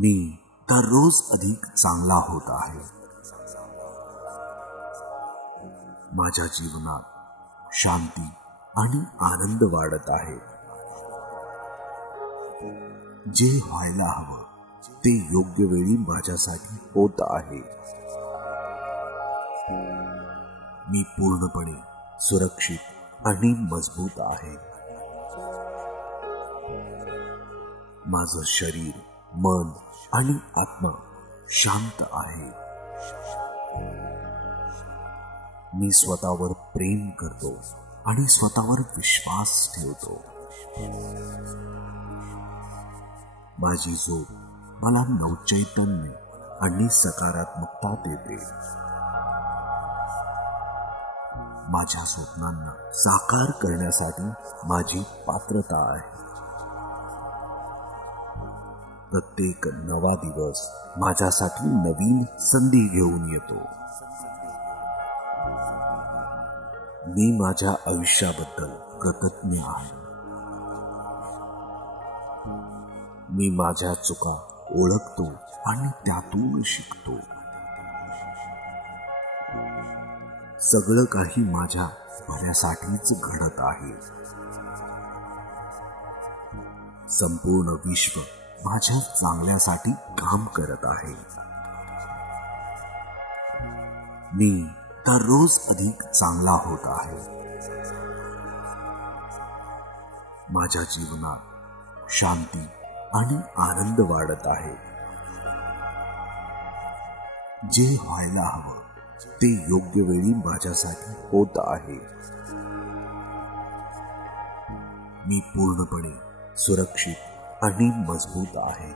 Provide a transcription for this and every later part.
मी दररोज अधिक चांगला होत आहे. माझ्या जीवनात शांती आणि आनंद वाढत आहे. जे व्हायला हवं ते योग्य वेळी माझ्यासाठी होत आहे. मी पूर्णपणे सुरक्षित आणि मजबूत आहे. माझं शरीर, मन आणि आत्मा शांत आहे. मी स्वतःवर प्रेम करतो आणि स्वतःवर विश्वास ठेवतो. माझी झोप मला नवचैतन्य आणि सकारात्मकता देते. माझ्या स्वप्नांना साकार करण्यासाठी माझी पात्रता आहे. प्रत्येक नवा दिवस माझ्यासाठी नवीन संधी घेऊन येतो. मी माझ्या आयुष्याबद्दल कृतज्ञ आहे. मी माझ्या चुका ओळखतो आणि त्यातून शिकतो. सगळं काही माझ्या भल्यासाठीच घडत आहे. संपूर्ण विश्व माझ्या चांगल्यासाठी काम करत आहे. मी दररोज अधिक चांगला होत आहे. माझ्या जीवनात शांती आणि आनंद वाढत आहे. जे व्हायला हवं ते योग्य वेळी माझ्यासाठी होत आहे. मी पूर्णपणे सुरक्षित आणि मजबूत आहे.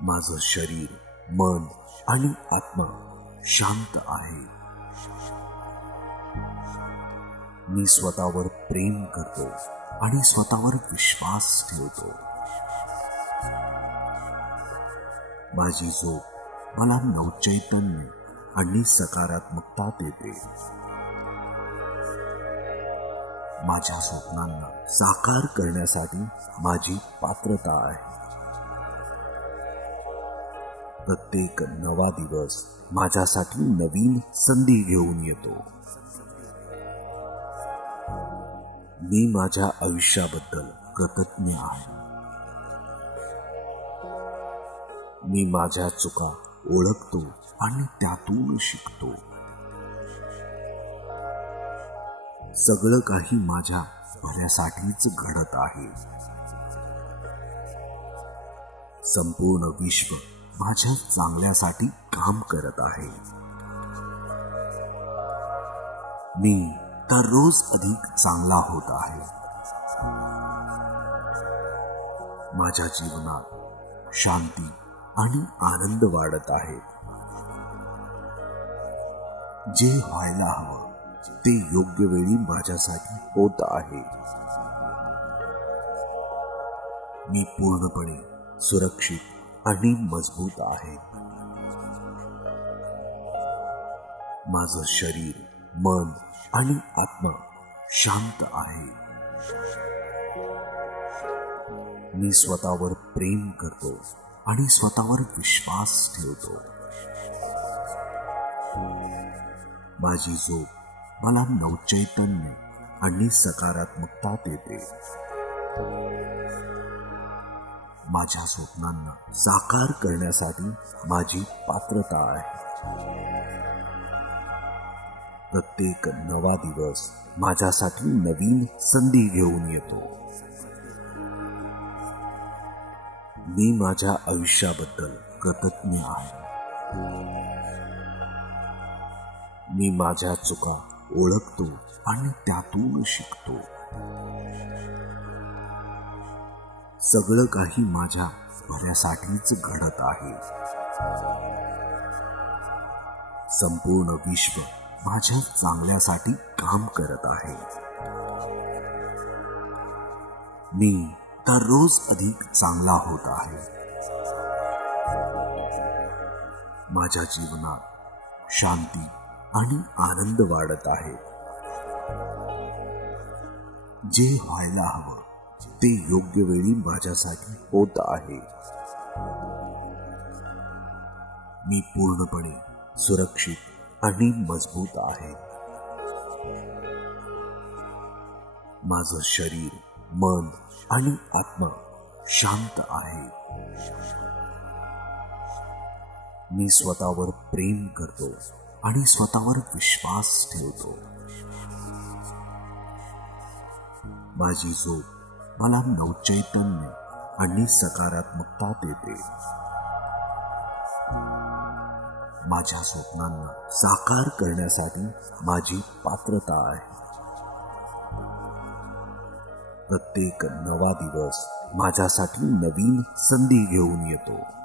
माझं शरीर, मन आणि आत्मा शांत आहे. मी स्वतःवर प्रेम करतो आणि स्वतःवर विश्वास ठेवतो. माझी झोप मला नवचैतन्य आणि सकारात्मकता देते. माझ्या स्वप्नांना साकार करण्यासाठी माझी पात्रता आहे. प्रत्येक नवा दिवस माझ्यासाठी नवीन संधी घेऊन येतो. मी माझ्या आयुष्याबद्दल कृतज्ञ आहे. मी माझ्या चुका ओळखतो आणि त्यातून शिकतो. सगळं काही माझ्या भल्यासाठीच घडत आहे. संपूर्ण विश्व माझ्या चांगल्यासाठी काम करत आहे. मी दररोज अधिक चांगला होत आहे. माझ्या जीवनात शांती आणि आनंद वाढत आहे. जे व्हायला हवं ते योग्य वेळी माझ्यासाठी होत आहे. मी पूर्णपणे सुरक्षित आणि मजबूत आहे. माझं शरीर, मन आणि आत्मा शांत आहे. मी स्वतःवर प्रेम करतो आणि स्वतःवर विश्वास ठेवतो. माझी झोप मला नवचैतन्य आणि सकारात्मकता देते. माझ्या स्वप्नांना साकार करण्यासाठी माझी पात्रता आहे. प्रत्येक नवा दिवस माझ्यासाठी नवीन संधी घेऊन येतो. मी माझ्या आयुष्याबद्दल कृतज्ञ आहे. मी माझ्या चुका ओळखतो आणि त्यातून शिकतो. सगळं काही माझ्या भल्यासाठीच घडत आहे. संपूर्ण विश्व माझ्या चांगल्यासाठी काम करत आहे. मी दररोज अधिक चांगला होत आहे. माझ्या जीवनात शांती आणि आनंद वाढत आहे. जे व्हायला हवं ते योग्य वेळी माझ्यासाठी होत आहे. मी पूर्णपणे सुरक्षित आणि मजबूत आहे. माझं शरीर, मन आणि आत्मा शांत आहे. मी स्वतःवर प्रेम करतो आणि स्वतःवर विश्वास ठेवतो. माझी झोप मला नवचैतन्य आणि सकारात्मकता देते. माझ्या स्वप्नांना साकार करण्यासाठी माझी पात्रता आहे. प्रत्येक नवा दिवस माझ्यासाठी नवीन संधी घेऊन येतो.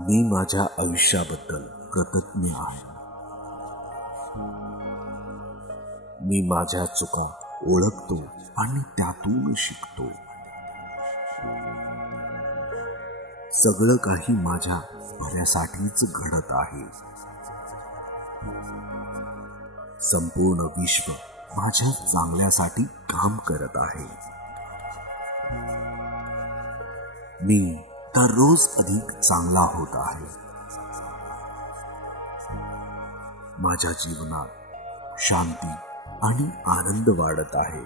मी माझ्या आयुष्याबद्दल कृतज्ञ आहे. मी माझ्या चुका ओळखतो आणि त्यातून शिकतो. सगळं काही माझ्या भल्यासाठीच घडत आहे. संपूर्ण विश्व माझ्या चांगल्यासाठी काम करत आहे. मी दररोज अधिक चांगला होत आहे. माझ्या जीवनात शांती आणि आनंद वाढत आहे.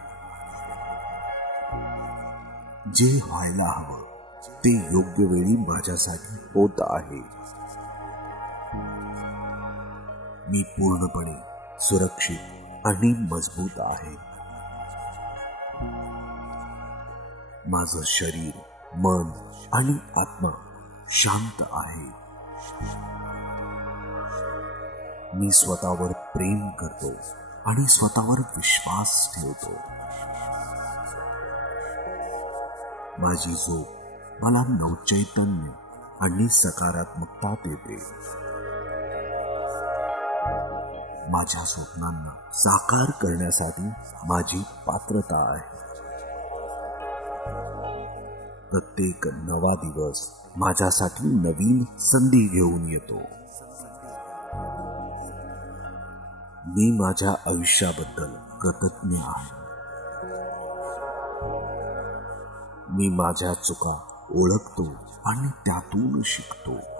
जे व्हायला हवं ते योग्य वेळी माझ्यासाठी होत आहे. मी पूर्णपणे सुरक्षित आणि मजबूत आहे. माझं शरीर, मन आणि आत्मा शांत आहे. मी स्वतःवर प्रेम करतो आणि स्वतःवर विश्वास ठेवतो. माझी झोप मला नवचैतन्य आणि सकारात्मकता देते. माझ्या स्वप्नांना साकार करण्यासाठी माझी पात्रता आहे. प्रत्येक नवा दिवस माझ्यासाठी नवीन संधी घेऊन येतो. मी माझ्या आयुष्याबद्दल कृतज्ञ आहे. मी माझ्या चुका ओळखतो आणि त्यातून शिकतो.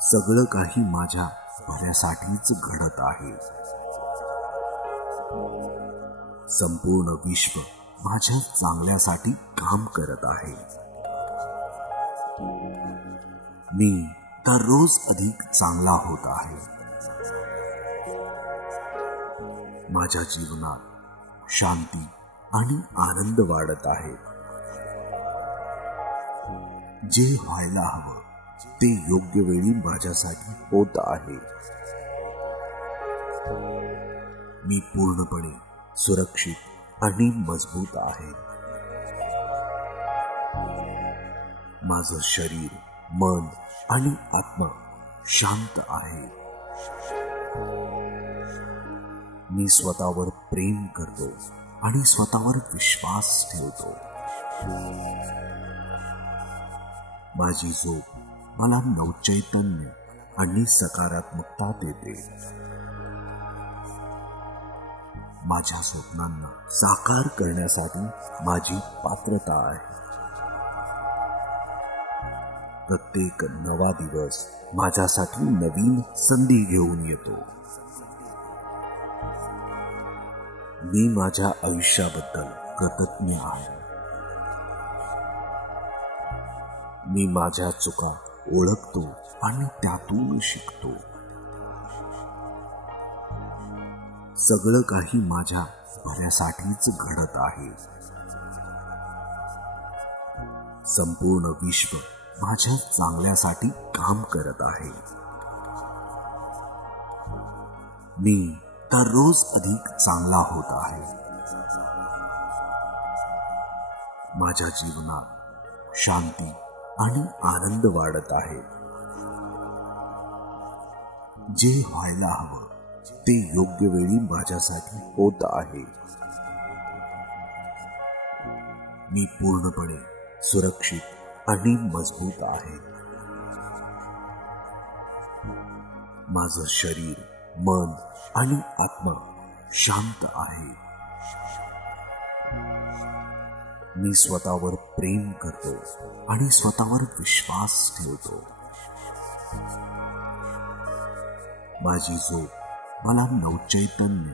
सगळं काही माझ्या भल्यासाठीच घडत आहे. संपूर्ण विश्व माझ्या चांगल्यासाठी काम करत आहे. मी दररोज अधिक चांगला होत आहे. माझ्या जीवनात शांती आणि आनंद वाढत आहे. जे व्हायला हवं ते योग्य वेळी माझ्यासाठी होत आहे. मी पूर्णपणे सुरक्षित आणि मजबूत आहे. माझं शरीर, मन आणि आत्मा शांत आहे. मी स्वतःवर प्रेम करतो आणि स्वतःवर विश्वास ठेवतो. माझी झोप मला नवचैतन्य आणि सकारात्मकता देते. माझ्या स्वप्नांना साकार करण्यासाठी माझी पात्रता आहे. प्रत्येक नवा दिवस माझ्यासाठी नवीन संधी घेऊन येतो. मी माझ्या आयुष्याबद्दल कृतज्ञ आहे. मी माझ्या चुका ओळखतो आणि त्यातून शिकतो. सगळं काही माझ्या भल्यासाठीच घडत आहे. संपूर्ण विश्व माझ्या चांगल्यासाठी काम करत आहे. मी दररोज अधिक चांगला होत आहे. माझ्या जीवनात शांती आणि आनंद वाढत आहे. जे व्हायला हवं ते योग्य वेळी माझ्यासाठी होत आहे. मी पूर्णपणे सुरक्षित आणि मजबूत आहे. माझं शरीर, मन आणि आत्मा शांत आहे. मी स्वतःवर प्रेम करतो आणि स्वतःवर विश्वास ठेवतो. माझी झोप मला नवचैतन्य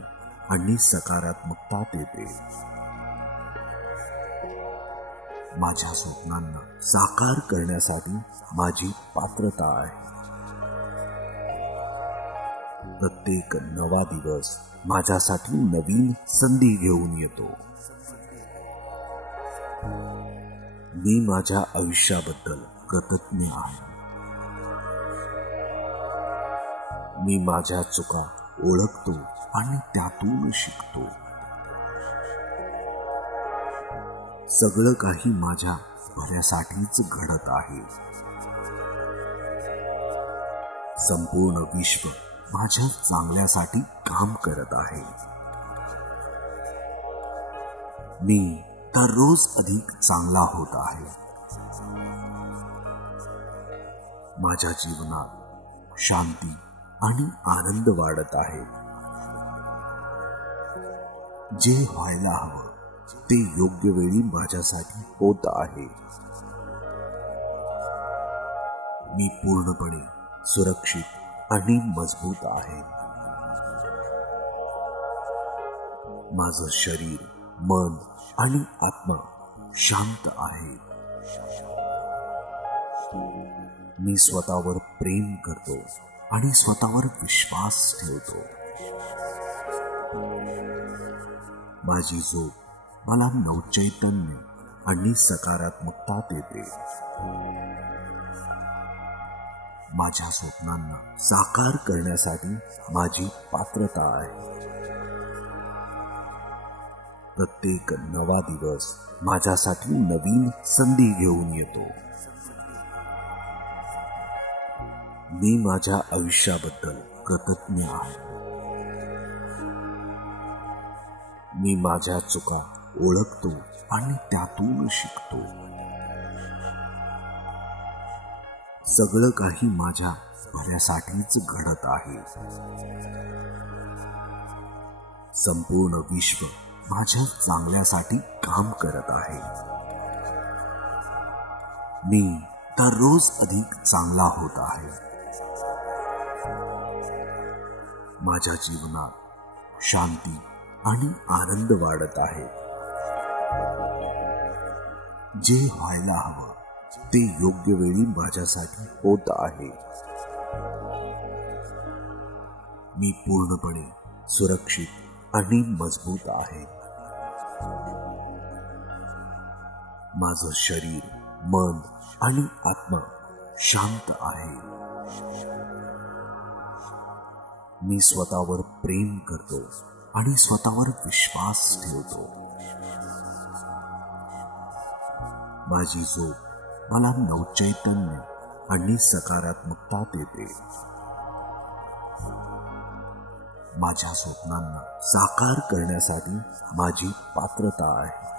आणि सकारात्मकता देते. माझ्या स्वप्नांना साकार करण्यासाठी माझी पात्रता आहे. प्रत्येक नवा दिवस माझ्यासाठी नवीन संधी घेऊन येतो. मी माझ्या आयुष्याबद्दल कृतज्ञ आहे. मी माझ्या चुका ओळखतो आणि त्यातून शिकतो. सगळं काही माझ्या भल्यासाठीच घडत आहे. संपूर्ण विश्व माझ्या चांगल्यासाठी काम करत आहे. मी दररोज अधिक चांगला होत आहे. माझ्या जीवनात शांती आणि आनंद वाढत आहे. जे व्हायला हवं ते योग्य वेळी माझ्यासाठी होत आहे. मी पूर्णपणे सुरक्षित आणि मजबूत आहे. माझं शरीर, मन आणि आत्मा शांत आहे. मी स्वतःवर प्रेम करतो आणि स्वतःवर विश्वास ठेवतो. माझी झोप मला नवचैतन्य आणि सकारात्मकता देते. माझ्या स्वप्नांना साकार करण्यासाठी माझी पात्रता आहे. प्रत्येक नवा दिवस माझ्यासाठी नवीन संधी घेऊन येतो. मी माझ्या आयुष्याबद्दल कृतज्ञ आहे. मी माझ्या चुका ओळखतो आणि त्यातून शिकतो. सगळं काही माझ्या भल्यासाठीच घडत आहे. संपूर्ण विश्व माझ्या चांगल्यासाठी काम करत आहे. मी दररोज अधिक चांगला होत आहे. माझ्या जीवनात शांती आणि आनंद वाढत आहे. जे व्हायला हवं ते योग्य वेळी माझ्यासाठी होत आहे. मी पूर्णपणे सुरक्षित आणि मजबूत आहे. माझं शरीर, मन आणि आत्मा शांत आहे. मी स्वतःवर प्रेम करतो आणि स्वतःवर विश्वास ठेवतो. माझी झोप मला नवचैतन्य आणि सकारात्मकता देते. माझ्या स्वप्नांना साकार करण्यासाठी माझी पात्रता आहे.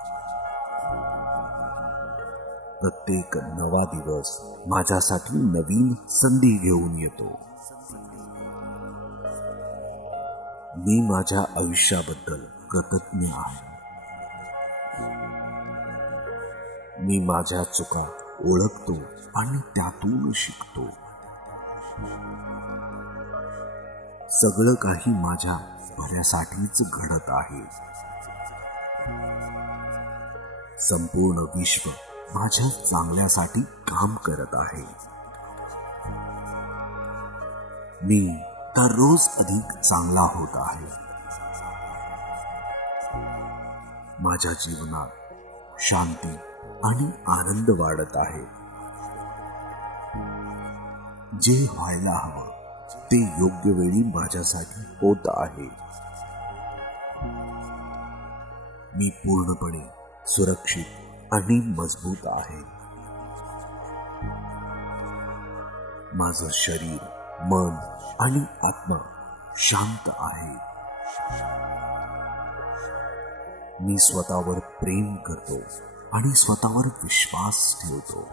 प्रत्येक नवा दिवस माझ्यासाठी नवीन संधी घेऊन येतो. मी माझ्या आयुष्याबद्दल कृतज्ञ आहे. मी माझ्या चुका ओळखतो आणि त्यातून शिकतो. सगळं काही माझ्या भल्यासाठीच घडत आहे. संपूर्ण विश्व माझ्या चांगल्यासाठी काम करत आहे. मी दररोज अधिक चांगला होत आहे. माझ्या जीवनात शांती आणि आनंद वाढत आहे. जे व्हायला हवं ते योग्य वेळी माझ्यासाठी होत आहे. मी पूर्णपणे सुरक्षित आणि मजबूत आहे. माझं शरीर, मन आणि आत्मा शांत आहे. मी स्वतःवर प्रेम करतो आणि स्वतःवर विश्वास ठेवतो.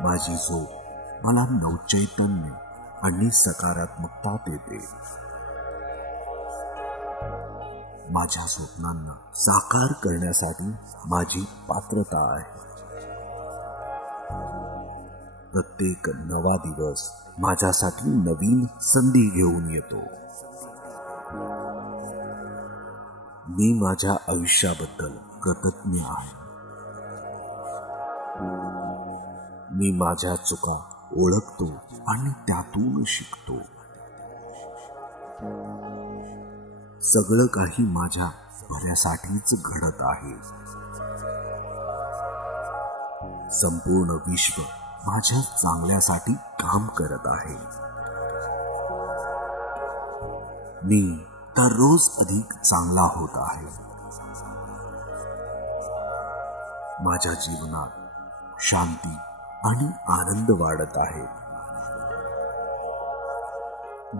माझी झोप मला नवचैतन्य आणि सकारात्मकता देते. माझ्या स्वप्नांना साकार करण्यासाठी माझी पात्रता आहे. प्रत्येक नवा दिवस माझ्यासाठी नवीन संधी घेऊन येतो. मी माझ्या आयुष्याबद्दल कृतज्ञ आहे. मी माझ्या चुका ओळखतो आणि त्यातून शिकतो. सगळं काही माझ्या भल्यासाठीच घडत आहे. संपूर्ण विश्व माझ्या चांगल्यासाठी काम करत आहे. मी दररोज अधिक चांगला होत आहे. माझ्या जीवनात शांती आणि आनंद वाढत आहे.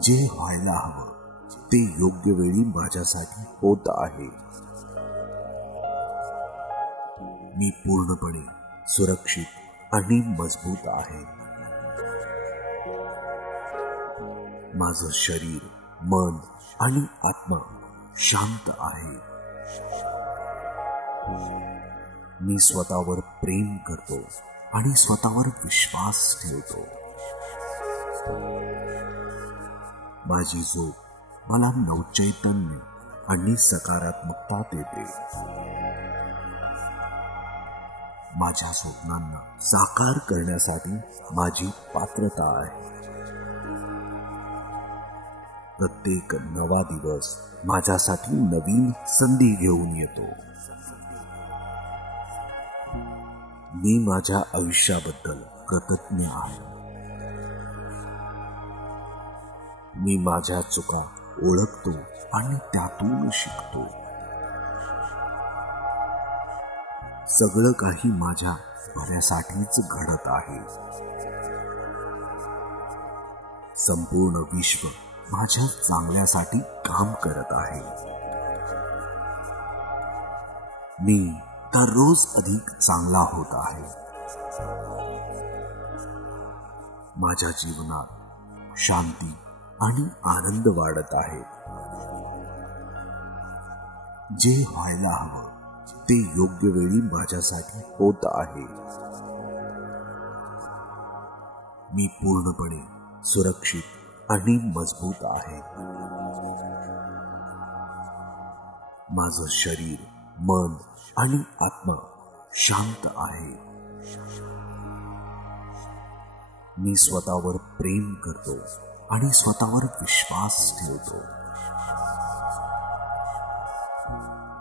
जे व्हायला हवं ते योग्य वेळी माझ्यासाठी होत आहे. मी पूर्णपणे सुरक्षित आणि मजबूत आहे. माझं शरीर, मन आणि आत्मा शांत आहे. मी स्वतःवर प्रेम करतो आणि स्वतःवर विश्वास ठेवतो. माझी झोप मला नवचैतन्य आणि सकारात्मकता देते. माझ्या स्वप्नांना साकार करण्यासाठी माझी पात्रता आहे. प्रत्येक नवा दिवस माझ्यासाठी नवीन संधी घेऊन येतो. मी माझ्या आयुष्याबद्दल कृतज्ञ आहे. मी माझ्या चुका ओळखतो आणि त्यातून शिकतो. सगळं काही माझ्या भल्यासाठीच घडत आहे. संपूर्ण विश्व माझ्या चांगल्यासाठी काम करत आहे. मी दररोज अधिक चांगला होत आहे. माझ्या जीवनात शांती आणि आनंद वाढत आहे. जे व्हायला हवं ते योग्य वेळी माझ्यासाठी होत आहे. मी पूर्णपणे सुरक्षित आणि मजबूत आहे. माझं शरीर, मन आणि आत्मा शांत आहे. मी स्वतःवर प्रेम करतो आणि स्वतःवर विश्वास ठेवतो.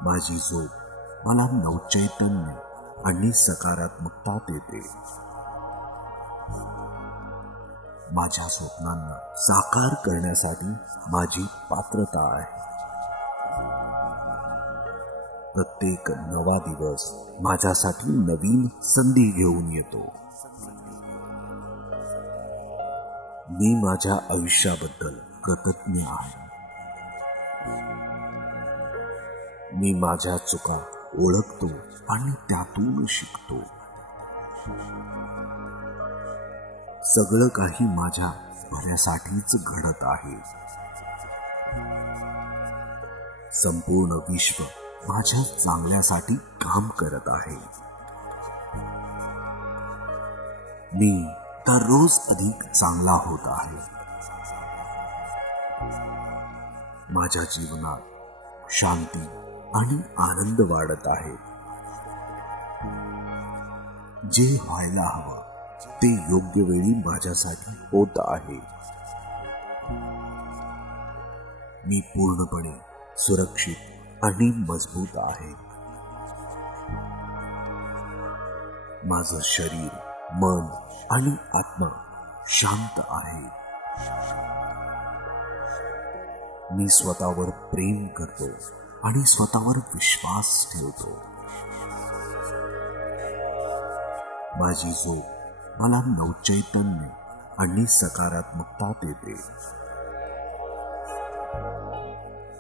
माझी झोप मला नवचैतन्य आणि सकारात्मकता देते. माझ्या स्वप्नांना साकार करण्यासाठी माझी पात्रता आहे. प्रत्येक नवा दिवस माझ्यासाठी नवीन संधी घेऊन येतो. मी माझ्या आयुष्याबद्दल कृतज्ञ आहे. मी माझ्या चुका ओळखतो आणि त्यातून शिकतो. सगळं काही माझ्या भल्यासाठीच घडत आहे. संपूर्ण विश्व माझ्या चांगल्यासाठी काम करत आहे. मी दररोज अधिक चांगला होत आहे. माझ्या जीवनात शांती आणि आनंद वाढत आहे. जे व्हायला हवं ते योग्य वेळी माझ्यासाठी होत आहे. मी पूर्णपणे सुरक्षित आणि मजबूत आहे. माझं शरीर, मन आणि आत्मा शांत आहे. मी स्वतःवर प्रेम करतो आणि स्वतःवर विश्वास ठेवतो. माझी झोप मला नवचैतन्य आणि सकारात्मकता देते.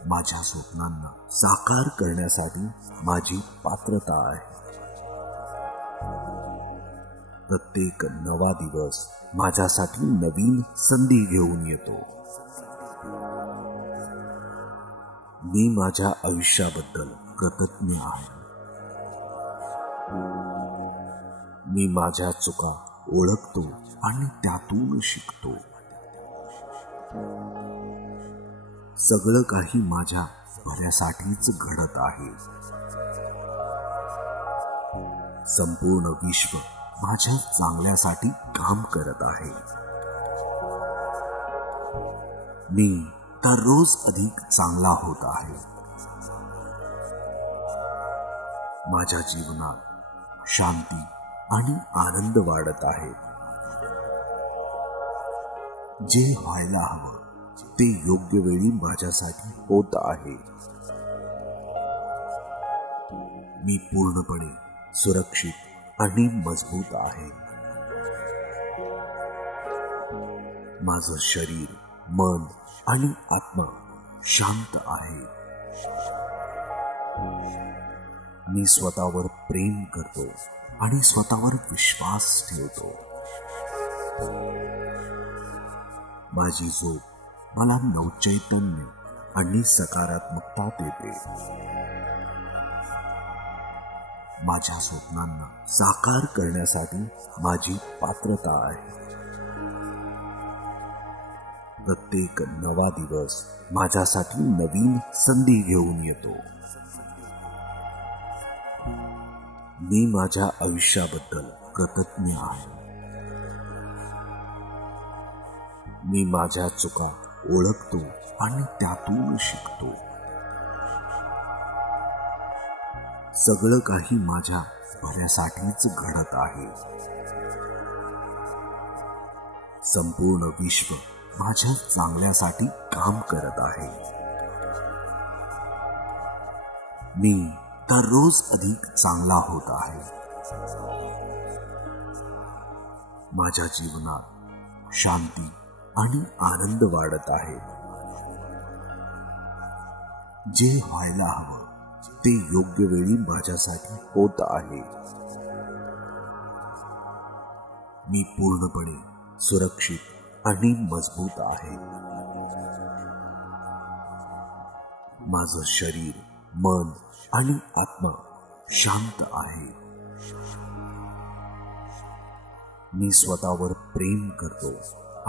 माझ्या स्वप्नांना साकार करण्यासाठी माझी पात्रता आहे. प्रत्येक नवा दिवस माझ्यासाठी नवीन संधी घेऊन येतो. मी माझ्या आयुष्याबद्दल कृतज्ञ आहे. मी माझ्या चुका ओळखतो आणि त्यातून शिकतो. सगळं काही माझ्या भल्यासाठीच घडत आहे. संपूर्ण विश्व माझ्या चांगल्यासाठी काम करत आहे. मी दररोज अधिक चांगला होत आहे. माझ्या जीवनात शांती आणि आनंद वाढत आहे. जे व्हायला हवं ते योग्य वेळी माझ्यासाठी होत आहे. मी पूर्णपणे सुरक्षित आणि मजबूत आहे. माझं शरीर, मन आणि आत्मा शांत आहे. मी स्वतःवर प्रेम करतो आणि स्वतःवर विश्वास ठेवतो. माझी झोप मला नवचैतन्य आणि सकारात्मकता देते. माझ्या स्वप्नांना साकार करण्यासाठी माझी पात्रता आहे. प्रत्येक नवा दिवस माझ्यासाठी नवीन संधी घेऊन येतो. मी माझ्या आयुष्याबद्दल कृतज्ञ आहे. मी माझ्या चुका ओळखतो आणि त्यातून शिकतो. सगळं काही माझ्या भल्यासाठीच घडत आहे. संपूर्ण विश्व माझ्या चांगल्यासाठी काम करत आहे. मी दररोज अधिक चांगला होत आहे. माझ्या जीवनात शांती आणि आनंद वाढत आहे. जे व्हायला हवं ते योग्य वेळी माझ्यासाठी होत आहे. मी पूर्णपणे सुरक्षित आणि मजबूत आहे. माझं शरीर, मन आणि आत्मा शांत आहे. मी स्वतःवर प्रेम करतो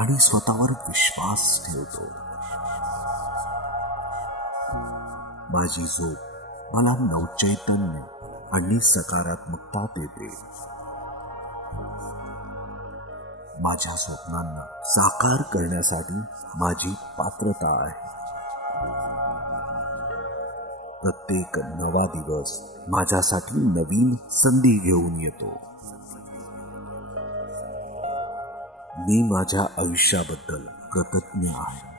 आणि स्वतःवर विश्वास ठेवतो. माझी झोप मला नवचैतन्य आणि सकारात्मकता देते. माझ्या स्वप्नांना साकार करण्यासाठी माझी पात्रता आहे. प्रत्येक नवा दिवस माझ्यासाठी नवीन संधी घेऊन येतो. मी माझ्या आयुष्याबद्दल कृतज्ञ आहे.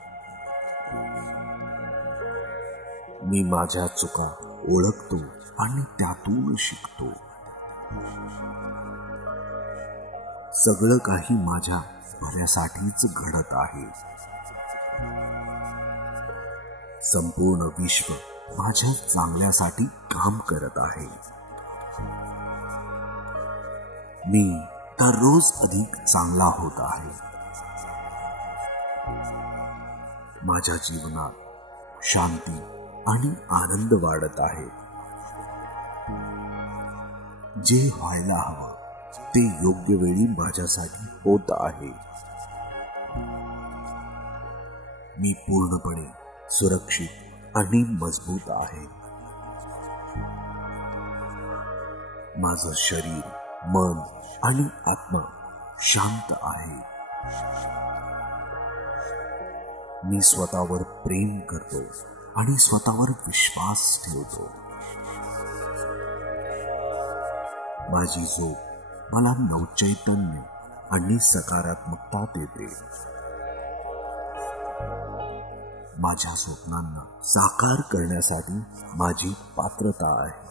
मी माझ्या चुका ओळखतो आणि त्यातून शिकतो. सगळं काही माझ्या भल्यासाठीच घडत आहे. संपूर्ण विश्व माझ्या चांगल्यासाठी काम करत आहे. मी दररोज अधिक चांगला होत आहे. माझ्या जीवनात शांती आणि आनंद वाढत आहे. जे व्हायला हवं ते योग्य वेळी माझ्यासाठी होत आहे. मी पूर्णपणे सुरक्षित आणि मजबूत आहे. माझं शरीर, मन आणि आत्मा शांत आहे. मी स्वतःवर प्रेम करतो आणि स्वतःवर विश्वास ठेवतो. माझी झोप मला नवचैतन्य आणि सकारात्मकता देते. माझ्या स्वप्नांना साकार करण्यासाठी माझी पात्रता आहे.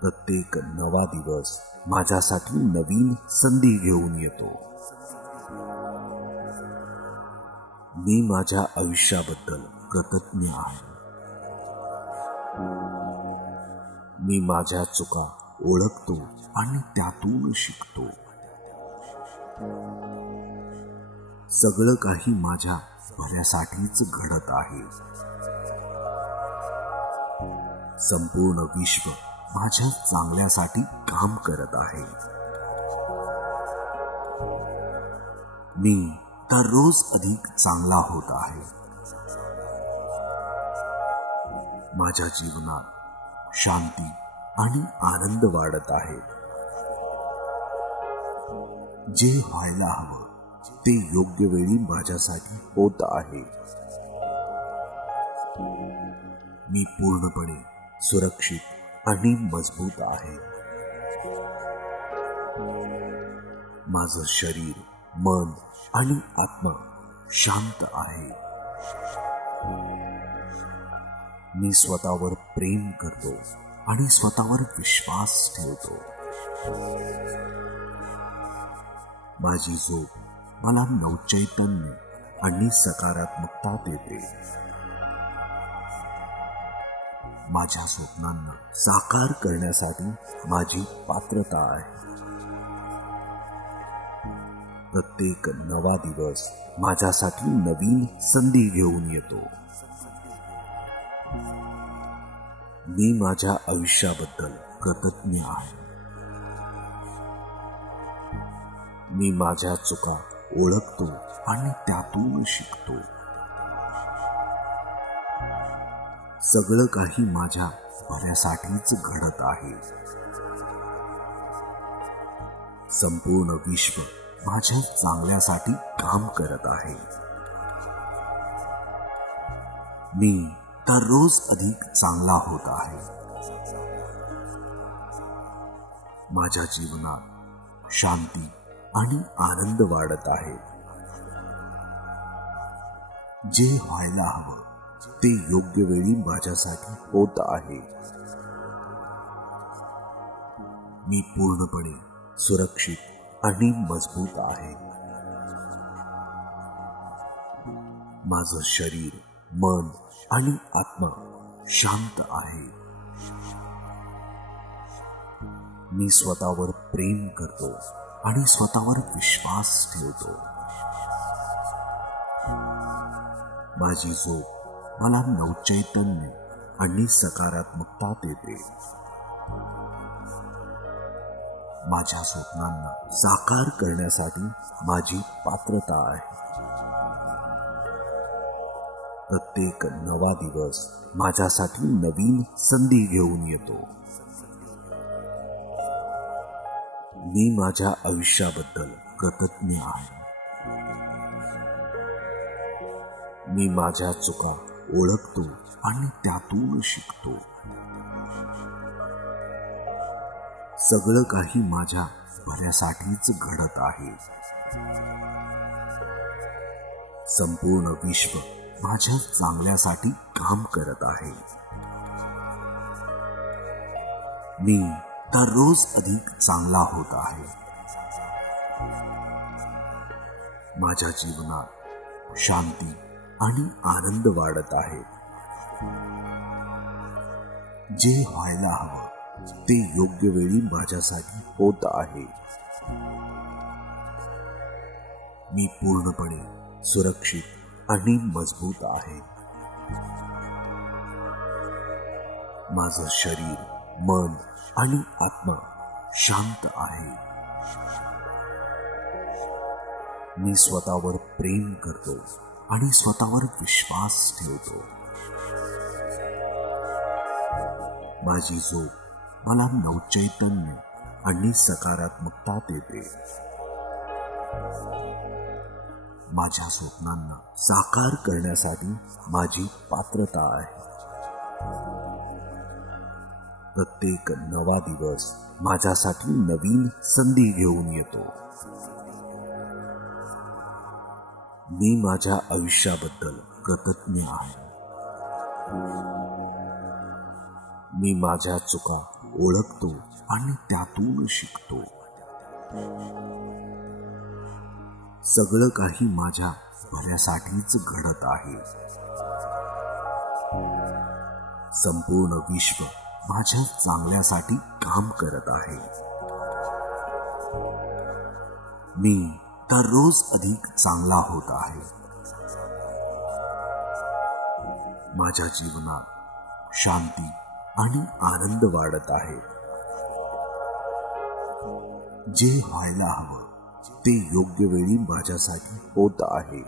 प्रत्येक नवा दिवस माझ्यासाठी नवीन संधी घेऊन येतो. मी माझ्या आयुष्याबद्दल कृतज्ञ आहे. मी माझ्या चुका ओळखतो आणि त्यातून शिकतो. सगळं काही माझ्या भल्यासाठीच घडत आहे. संपूर्ण विश्व माझ्या चांगल्यासाठी काम करत आहे. मी दररोज अधिक चांगला होत आहे. माझ्या जीवनात शांती आणि आनंद वाढत आहे. जे व्हायला हवं ते योग्य वेळी माझ्यासाठी होत आहे. मी पूर्णपणे सुरक्षित आणि मजबूत आहे. माझं शरीर, मन आणि आत्मा शांत आहे. मी स्वतःवर प्रेम करतो आणि स्वतःवर विश्वास ठेवतो. माझी झोप मला नवचैतन्य आणि सकारात्मकता देते. माझ्या स्वप्नांना साकार करण्यासाठी माझी पात्रता आहे. प्रत्येक नवा दिवस माझ्यासाठी नवीन संधी घेऊन येतो. मी माझ्या आयुष्याबद्दल कृतज्ञ आहे. मी माझ्या चुका ओळखतो आणि त्यातून शिकतो. सगळं काही माझ्या भल्यासाठीच घडत आहे. संपूर्ण विश्व माझ्या चांगल्यासाठी काम करत आहे. मी दररोज अधिक चांगला होत आहे. माझ्या जीवनात शांती आणि आनंद वाढत आहे. जे व्हायला हवं ते योग्य वेळी माझ्यासाठी होत आहे. मी पूर्णपणे सुरक्षित आणि मजबूत आहे. माझं शरीर, मन आणि आत्मा शांत आहे. मी स्वतःवर प्रेम करतो आणि स्वतःवर विश्वास ठेवतो. माझी झोप मला नवचैतन्य आणि सकारात्मकता देते. माझ्या स्वप्नांना साकार करण्यासाठी माझी पात्रता आहे. प्रत्येक नवा दिवस माझ्यासाठी नवीन संधी घेऊन येतो. मी माझ्या आयुष्याबद्दल कृतज्ञ आहे. मी माझ्या चुका ओळखतो आणि त्यातून शिकतो. सगळं काही माझ्या भल्यासाठीच घडत आहे. संपूर्ण विश्व माझ्या चांगल्यासाठी काम करत आहे. मी दररोज अधिक चांगला होत आहे. माझ्या जीवनात शांती आणि आनंद वाढत आहे. जे व्हायला हवं ते योग्य वेळी माझ्यासाठी होत आहे. मी पूर्णपणे सुरक्षित आणि मजबूत आहे. माझं शरीर, मन आणि आत्मा शांत आहे. मी स्वतःवर प्रेम करतो आणि स्वतःवर विश्वास ठेवतो. माझी झोप मला नवचैतन्य आणि सकारात्मकता देते. माझ्या स्वप्नांना साकार करण्यासाठी माझी पात्रता आहे. प्रत्येक नवा दिवस माझ्यासाठी नवीन संधी घेऊन येतो. मी माझ्या आयुष्याबद्दल कृतज्ञ आहे. मी माझ्या चुका ओळखतो आणि त्यातून शिकतो. सगळं काही माझ्या भल्यासाठीच घडत आहे. संपूर्ण विश्व माझ्या चांगल्यासाठी काम करत आहे. मी दररोज अधिक चांगला होत आहे. माझ्या जीवनात शांती आणि आनंद वाढत आहे. जे व्हायला हवं ते योग्य वेळी माझ्यासाठी होत आहे.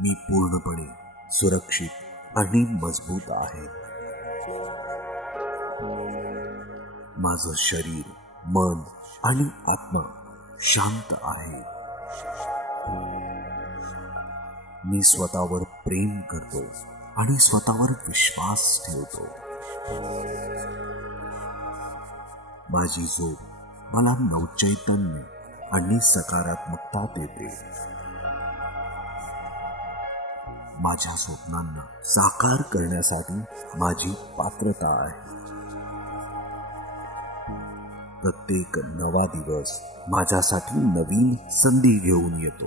मी पूर्णपणे सुरक्षित आणि मजबूत आहे. माझं शरीर, मन आणि आत्मा शांत आहे. मी स्वतःवर प्रेम करतो आणि स्वतःवर विश्वास ठेवतो. माझी झोप मला नवचैतन्य आणि सकारात्मकता देते. माझ्या स्वप्नांना साकार करण्यासाठी माझी पात्रता आहे. प्रत्येक नवा दिवस माझ्यासाठी नवीन संधी घेऊन येतो.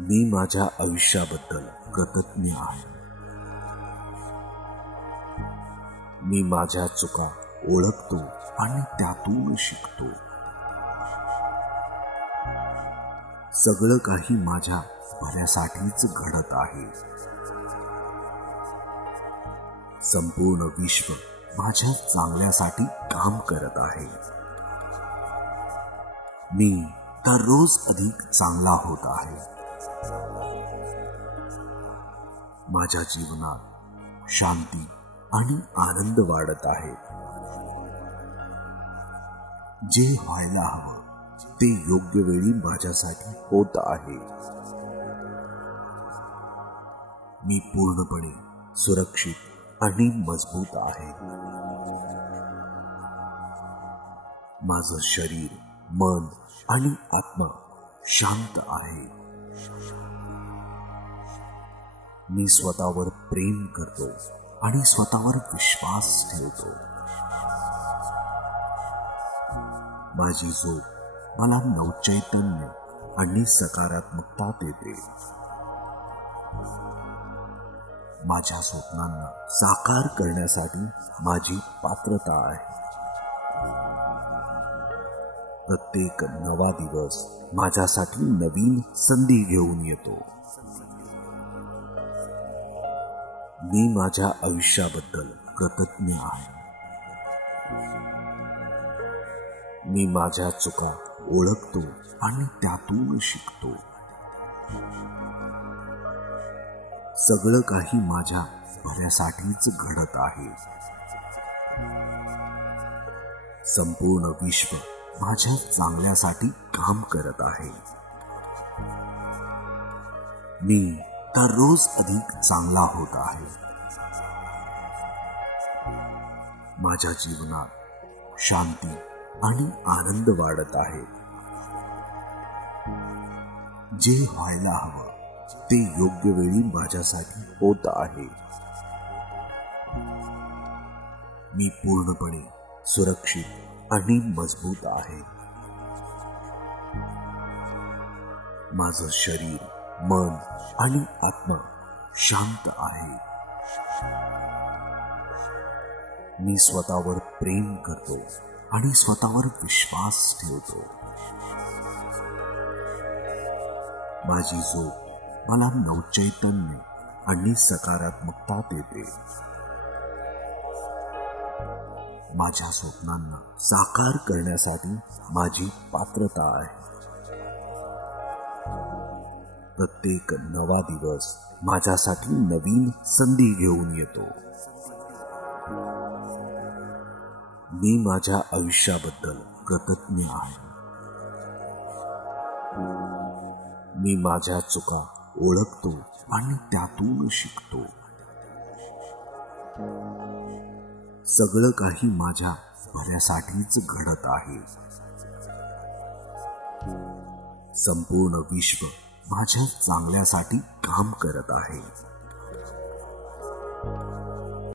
मी माझ्या आयुष्याबद्दल कृतज्ञ आहे. मी माझ्या चुका ओळखतो आणि त्यातून शिकतो. सगळं काही माझ्या भल्यासाठीच घडत आहे. संपूर्ण विश्व माझ्या चांगल्यासाठी काम करत आहे. मी दररोज अधिक चांगला होत आहे. माझ्या जीवनात शांती आणि आनंद वाढत आहे. जे व्हायला हवं ते योग्य वेळी माझ्यासाठी होत आहे. मी पूर्णपणे सुरक्षित आणि मजबूत आहे. माझं शरीर, मन आणि आत्मा शांत आहे. मी स्वतःवर प्रेम करतो आणि स्वतःवर विश्वास ठेवतो. माझी झोप मला नवचैतन्य आणि सकारात्मकता देते. माझ्या स्वप्नांना साकार करण्यासाठी माझी पात्रता आहे. प्रत्येक नवा दिवस माझ्यासाठी नवीन संधी घेऊन येतो. मी माझ्या आयुष्याबद्दल कृतज्ञ आहे. मी माझ्या चुका ओळखतो आणि त्यातून शिकतो. सगळं काही माझ्या भल्यासाठीच घडत आहे. संपूर्ण विश्व माझ्या चांगल्यासाठी काम करत आहे. मी दररोज अधिक चांगला होत आहे. माझ्या जीवनात शांती आणि आनंद वाढत आहे. जे व्हायला हवं ते योग्य वेळी माझ्यासाठी होत आहे. मी पूर्णपणे सुरक्षित आणि मजबूत आहे. माझं शरीर, मन आणि आत्मा शांत आहे. मी स्वतःवर प्रेम करतो आणि स्वतःवर विश्वास ठेवतो. माझी झोप मला नवचैतन्य आणि सकारात्मकता देते. माझ्या स्वप्नांना साकार करण्यासाठी माझी पात्रता आहे. प्रत्येक नवा दिवस माझ्यासाठी नवीन संधी घेऊन येतो. मी माझ्या आयुष्याबद्दल कृतज्ञ आहे. मी माझ्या चुका ओळखतो आणि त्यातून शिकतो. सगळं काही माझ्या भल्यासाठीच घडत आहे. संपूर्ण विश्व माझ्या चांगल्यासाठी काम करत आहे.